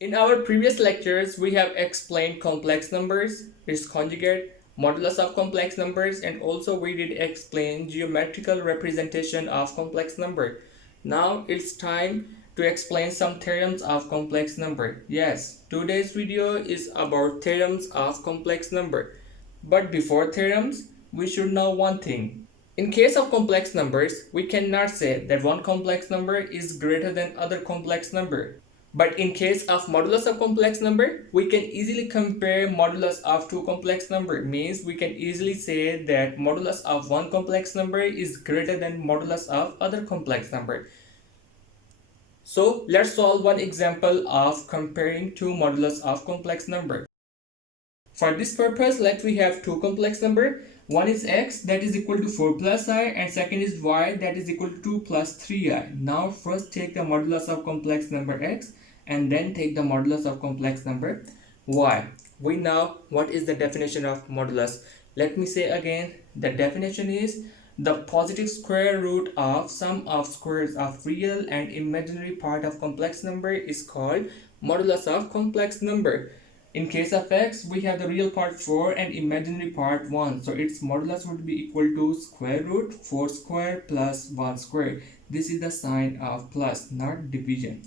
In our previous lectures, we have explained complex numbers, its conjugate, modulus of complex numbers, and also we did explain geometrical representation of complex number. Now it's time to explain some theorems of complex number. Yes, today's video is about theorems of complex number. But before theorems, we should know one thing. In case of complex numbers, we cannot say that one complex number is greater than other complex number. But in case of modulus of complex number, we can easily compare modulus of two complex number. Means we can easily say that modulus of one complex number is greater than modulus of other complex number. So let's solve one example of comparing two modulus of complex number. For this purpose, let we have two complex number. One is x that is equal to 4 plus I and second is y that is equal to 2 plus 3i. Now first take the modulus of complex number x and then take the modulus of complex number y. We know what is the definition of modulus. Let me say again, the definition is the positive square root of sum of squares of real and imaginary part of complex number is called modulus of complex number. In case of x, we have the real part 4 and imaginary part 1. So its modulus would be equal to square root 4 square plus 1 square. This is the sign of plus, not division.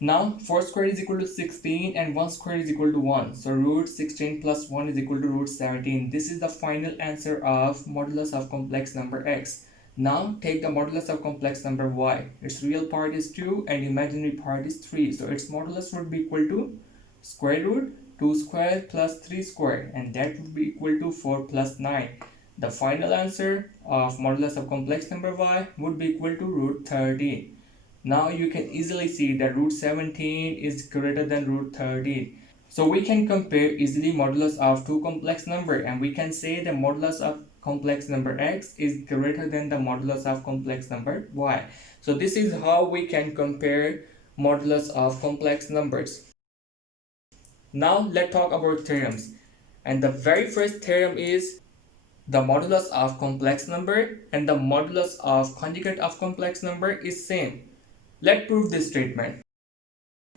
Now 4 square is equal to 16 and 1 square is equal to 1. So root 16 plus 1 is equal to root 17. This is the final answer of modulus of complex number x. Now take the modulus of complex number y. Its real part is 2 and imaginary part is 3. So its modulus would be equal to square root 2 square plus 3 square, and that would be equal to 4 plus 9. The final answer of modulus of complex number y would be equal to root 13. Now you can easily see that root 17 is greater than root 13. So we can compare easily modulus of two complex number, and we can say the modulus of complex number x is greater than the modulus of complex number y. So this is how we can compare modulus of complex numbers. Now let's talk about theorems. And the very first theorem is the modulus of complex number and the modulus of conjugate of complex number is same. Let's prove this statement.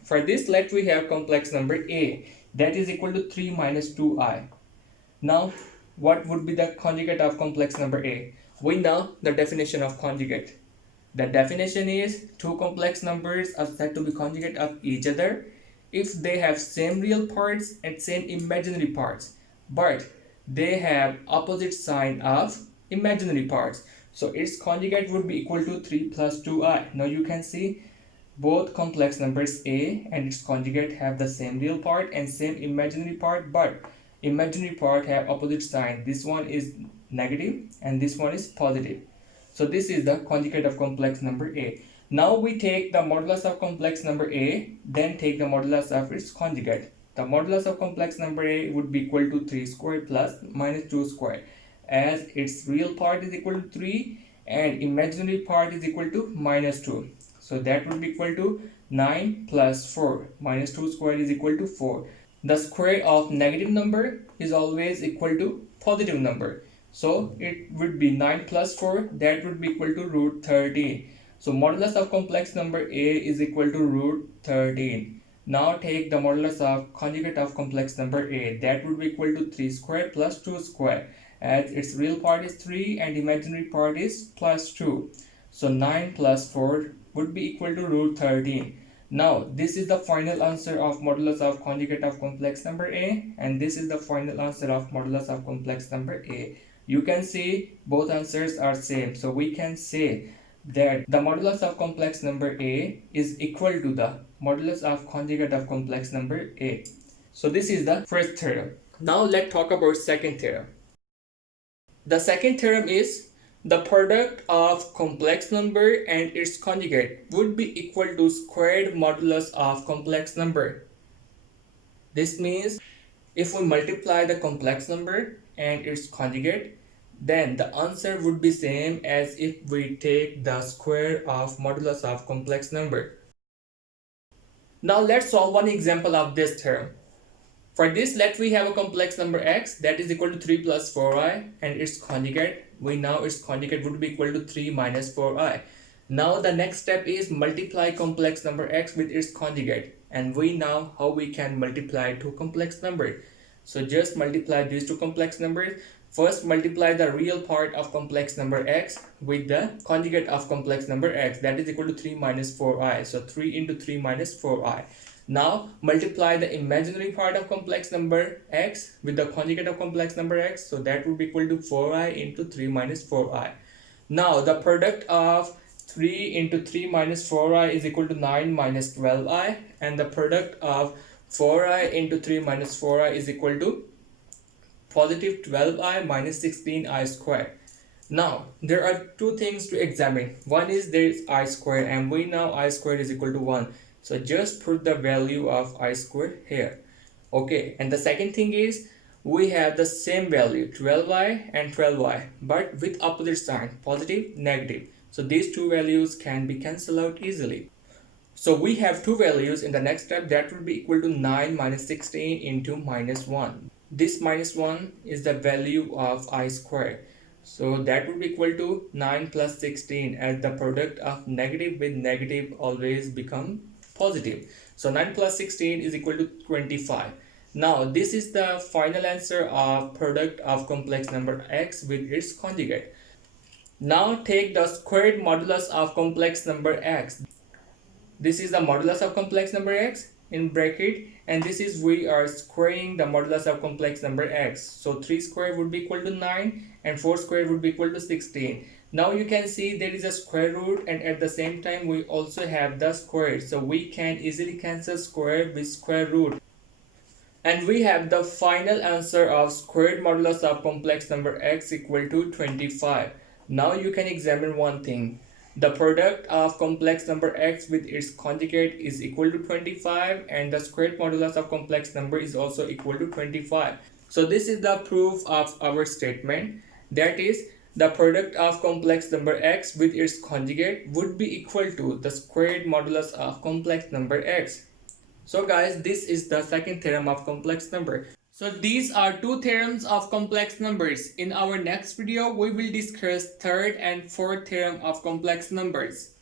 For this, let we have complex number a that is equal to 3 minus 2i. Now what would be the conjugate of complex number a? We know the definition of conjugate. The definition is two complex numbers are said to be conjugate of each other if they have same real parts and same imaginary parts, but they have opposite sign of imaginary parts. So its conjugate would be equal to 3 plus 2i. Now you can see both complex numbers a and its conjugate have the same real part and same imaginary part, but imaginary part have opposite sign. This one is negative and this one is positive. So this is the conjugate of complex number a. Now we take the modulus of complex number a, then take the modulus of its conjugate. The modulus of complex number a would be equal to 3 square plus minus 2 square, as its real part is equal to 3 and imaginary part is equal to minus 2. So that would be equal to 9 plus 4. Minus 2 square is equal to 4. The square of negative number is always equal to positive number. So it would be 9 plus 4, that would be equal to root 13. So modulus of complex number a is equal to root 13. Now take the modulus of conjugate of complex number a, that would be equal to 3 square plus 2 square, as its real part is 3 and imaginary part is plus 2. So 9 plus 4 would be equal to root 13. Now this is the final answer of modulus of conjugate of complex number a, and this is the final answer of modulus of complex number a. You can see both answers are same, so we can say that the modulus of complex number a is equal to the modulus of conjugate of complex number a. So this is the first theorem. Now let's talk about second theorem. The second theorem is the product of complex number and its conjugate would be equal to squared modulus of complex number. This means if we multiply the complex number and its conjugate, then the answer would be same as if we take the square of modulus of complex number. Now let's solve one example of this theorem. For this, let we have a complex number x that is equal to 3 plus 4i and its conjugate. We know its conjugate would be equal to 3 minus 4i. Now the next step is multiply complex number x with its conjugate, and we know how we can multiply two complex numbers. So just multiply these two complex numbers. First multiply the real part of complex number x with the conjugate of complex number x, that is equal to 3 minus 4i. So 3 into 3 minus 4i. Now multiply the imaginary part of complex number x with the conjugate of complex number x, so that would be equal to 4i into 3 minus 4i. Now the product of 3 into 3 minus 4i is equal to 9 minus 12i, and the product of 4i into 3 minus 4i is equal to positive 12i minus 16i squared. Now there are two things to examine. One is there is I squared, and we know I squared is equal to 1. So just put the value of I squared here. Okay, and the second thing is we have the same value 12i and 12i, but with opposite sign, positive, negative. So these two values can be cancelled out easily. So we have two values in the next step, that will be equal to 9 minus 16 into minus 1. This minus 1 is the value of I squared. So that would be equal to 9 plus 16, as the product of negative with negative always become positive. So 9 plus 16 is equal to 25. Now this is the final answer of product of complex number x with its conjugate. Now take the squared modulus of complex number x. This is the modulus of complex number x in bracket, and this is we are squaring the modulus of complex number x. So 3 squared would be equal to 9 and 4 squared would be equal to 16. Now you can see there is a square root, and at the same time we also have the square. So we can easily cancel square with square root. And we have the final answer of squared modulus of complex number x equal to 25. Now you can examine one thing. The product of complex number x with its conjugate is equal to 25, and the squared modulus of complex number is also equal to 25. So this is the proof of our statement, that is the product of complex number x with its conjugate would be equal to the squared modulus of complex number x. So guys, this is the second theorem of complex number. So these are two theorems of complex numbers. In our next video, we will discuss third and fourth theorem of complex numbers.